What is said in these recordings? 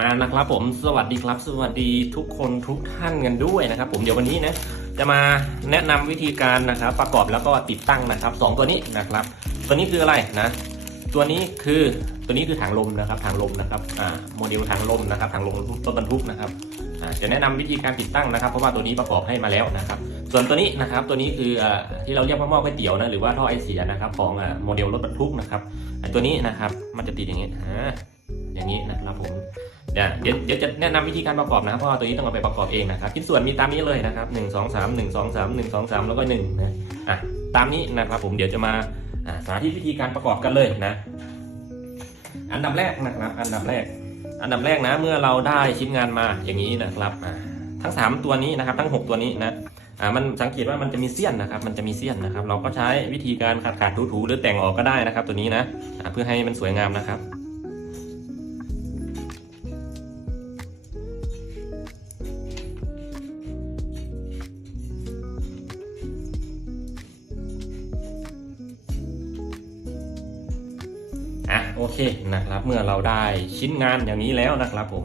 มานะครับผมสวัสดีครับ สวัสดีทุกคนทุกท่านกันด้วยนะครับ ผมเดี๋ยววันนี้นะจะมาแนะนำวิธีการนะครับ ประกอบแล้วก็ติดตั้งนะครับสองตัวนี้นะครับ ตัวนี้คืออะไรนะ ตัวนี้คือตัวนี้คือถังลมนะครับถังลมนะครับอ่าโมเดลถังลมนะครับถังลมรถบรรทุกนะครับอ่าจะแนะนำวิธีการติดตั้งนะครับ เพราะว่าตัวนี้ประกอบให้มาแล้วนะครับ ส่วนตัวนี้นะครับตัวนี้คืออ่าที่เราเรียกว่าหม้อก๋วยเตี๋ยวนะหรือว่าท่อไอเสียนะครับของอ่าโมเดลรถบรรทุกนะครับไอตัวนี้นะครับมันจะติดอย่างนี้อ่าอย่างนี้นะครับผม เดี๋ยวเดี๋ยวจะแนะนำวิธีการประกอบนะครับเพราะว่าตัวนี้ต้องเอาไปประกอบเองนะครับชิ้นส่วนมีตามนี้เลยนะครับหนึ่งสองสามหนึ่งสองสามหนึ่งสองสามแล้วก็หนึ่งนะอะตามนี้นะครับผมเดี๋ยวจะมาสาธิตวิธีการประกอบกันเลยนะ อันดับแรกนะครับ อันดับแรก อันดับแรกนะ เมื่อเราได้ชิ้นงานมาอย่างนี้นะครับทั้ง 3 ตัวนี้นะครับ ทั้ง 6 ตัวนี้นะมันสังเกตว่ามันจะมีเสี้ยนนะครับ มันจะมีเสี้ยนนะครับ เราก็ใช้วิธีการขัดขัดถูถูๆหรือแต่งออกก็ได้นะครับ ตัวนี้นะเพื่อให้มันสวยงามนะครับ อะโอเคนะครับ เมื่อเราได้ชิ้นงานอย่างนี้แล้วนะครับผม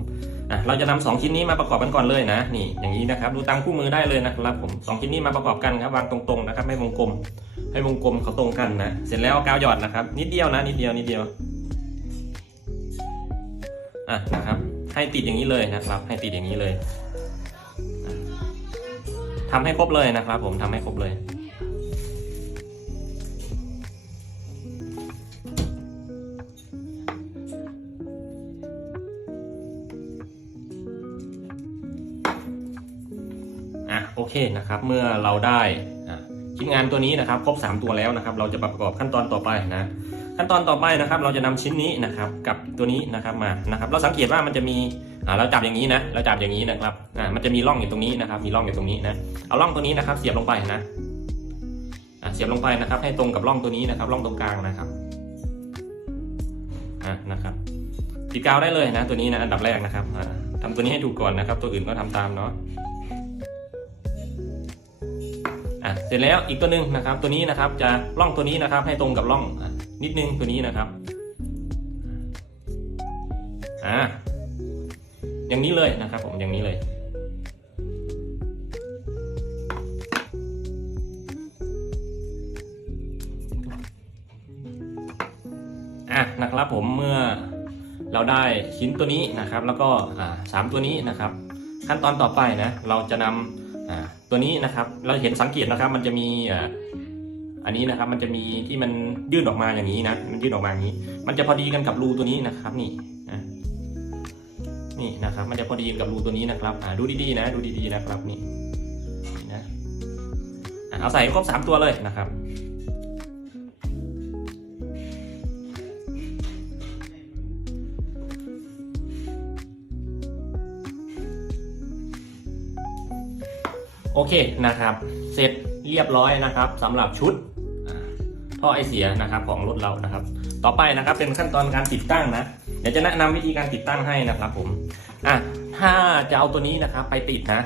อะเราจะนำสองชิ้นนี้มาประกอบกันก่อนเลยนะนี่อย่างนี้นะครับ ดูตามคู่มือได้เลยนะครับผมสองชิ้นนี้มาประกอบกันครับวางตรงๆนะครับให้วงกลม ให้วงกลมเขาตรงกันนะเสร็จแล้วกาวหยอดนะครับ นิดเดียวนะนิดเดียวนิดเดียวอะนะครับ ให้ติดอย่างนี้เลยนะครับ ให้ติดอย่างนี้เลยอะทำให้ครบเลยนะครับ ผมทำให้ครบเลย โอเคนะครับ เมื่อเราได้ชิ้นงานตัวนี้นะครับ ครบ 3 ตัวแล้วนะครับ เราจะประกอบขั้นตอนต่อไปนะ ขั้นตอนต่อไปนะครับ เราจะนำชิ้นนี้นะครับกับตัวนี้นะครับมานะครับ เราสังเกตว่ามันจะมีเราจับอย่างนี้นะ เราจับอย่างนี้นะครับมันจะมีร่องอยู่ตรงนี้นะครับ มีร่องอยู่ตรงนี้นะ เอาร่องตัวนี้นะครับ เสียบลงไปนะเสียบลงไปนะครับ ให้ตรงกับร่องตัวนี้นะครับ ร่องตรงกลางนะครับนะครับติดกาวได้เลยนะ ตัวนี้นะอันดับแรกนะครับอ่าทำตัวนี้ให้ถูกก่อนนะครับ ตัวอื่นก็ทำตามเนาะ สร็จแล้วอีกตัวหนึ่งนะครับ ตัวนี้นะครับจะร่องตัวนี้นะครับ ให้ตรงกับร่องนิดนึงตัวนี้นะครับอ่าอย่างนี้เลยนะครับ ผมอย่างนี้เลย อะนะครับผมเมื่อเราได้ชิ้นตัวนี้นะครับ แล้วก็สามตัวนี้นะครับ ขั้นตอนต่อไปนะ เราจะนำอ่า ตัวนี้นะครับ เราเห็นสังเกตนะครับ มันจะมีอันนี้นะครับ มันจะมีที่มันยื่นออกมาอย่างนี้นะ มันยื่นออกมาอย่างนี้ มันจะพอดีกันกับรูตัวนี้นะครับนี่นี่นะครับ มันจะพอดีกับรูตัวนี้นะครับดูดีๆนะ ดูดีๆนะครับนี่นี่นะเอาใส่ครบสามตัวเลยนะครับ โอเคนะครับ เสร็จเรียบร้อยนะครับสำหรับชุดท่อไอเสียนะครับของรถเรานะครับ ต่อไปนะครับเป็นขั้นตอนการติดตั้งนะเดี๋ยวจะแนะนำวิธีการติดตั้งให้นะครับ ผมอะถ้าจะเอาตัวนี้นะครับ ไปติดนะ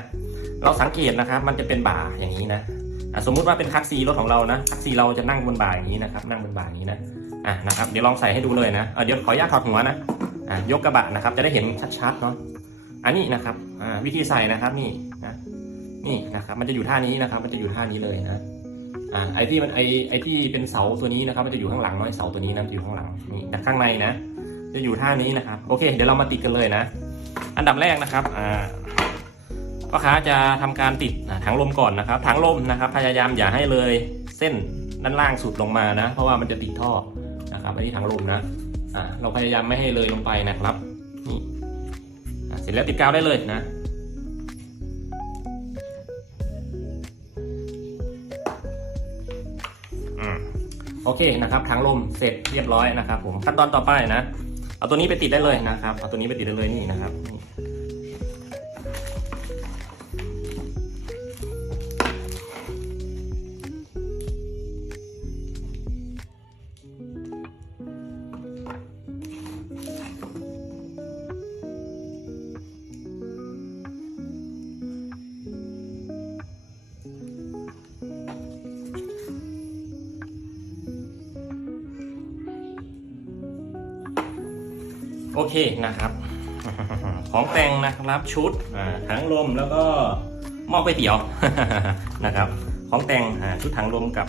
เราสังเกตนะครับ มันจะเป็นบ่าอย่างนี้นะอะสมมุติว่าเป็นคัสซีรถของเรานะคัสซีเราจะนั่งบนบ่าอย่างนี้นะครับ นั่งบนบ่าอย่างนี้นะอะนะครับเดี๋ยวลองใส่ให้ดูเลยนะอะเดี๋ยวขออนุญาตถอดหัวนะอะยกกระบะนะครับ จะได้เห็นชัดๆเนาะอันนี้นะครับอ่าวิธีใส่นะครับนี่ นี่นะครับ มันจะอยู่ท่านี้นะครับ มันจะอยู่ท่านี้เลยนะอ่าไอที่มันไอไอที่เป็นเสาตัวนี้นะครับ มันจะอยู่ข้างหลังน้อยเสาตัวนี้นะมันจะอยู่ข้างหลังนี่แต่ข้างในนะ จะอยู่ท่านี้นะครับ โอเค เดี๋ยวเรามาติดกันเลยนะ อันดับแรกนะครับอ่าพ่อค้าจะทำการติดถังลมก่อนนะครับถังลมนะครับ พยายามอย่าให้เลยเส้นด้านล่างสุดลงมานะ เพราะว่ามันจะติดท่อนะครับอันนี้ถังลมนะอ่าเราพยายามไม่ให้เลยลงไปนะครับนี่เสร็จแล้วติดกาวได้เลยนะ โอเคนะครับถังลมเสร็จเรียบร้อยนะครับผมขั้นตอนต่อไปนะ เอาตัวนี้ไปติดได้เลยนะครับ เอาตัวนี้ไปติดได้เลยนี่นะครับ โอเคนะครับ ของแต่งนะครับชุดถังลมแล้วก็หม้อก๋วยเตี๋ยวนะครับ ของแต่งชุดถังลมกับ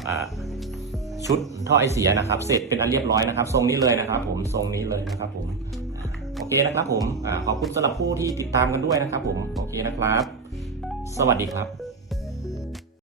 ชุดท่อไอเสียนะครับ เสร็จเป็นอันเรียบร้อยนะครับ ทรงนี้เลยนะครับ ผมทรงนี้เลยนะครับ ผมโอเคนะครับผมขอบคุณสำหรับผู้ที่ติดตามกันด้วยนะครับ ผมโอเคนะครับ สวัสดีครับ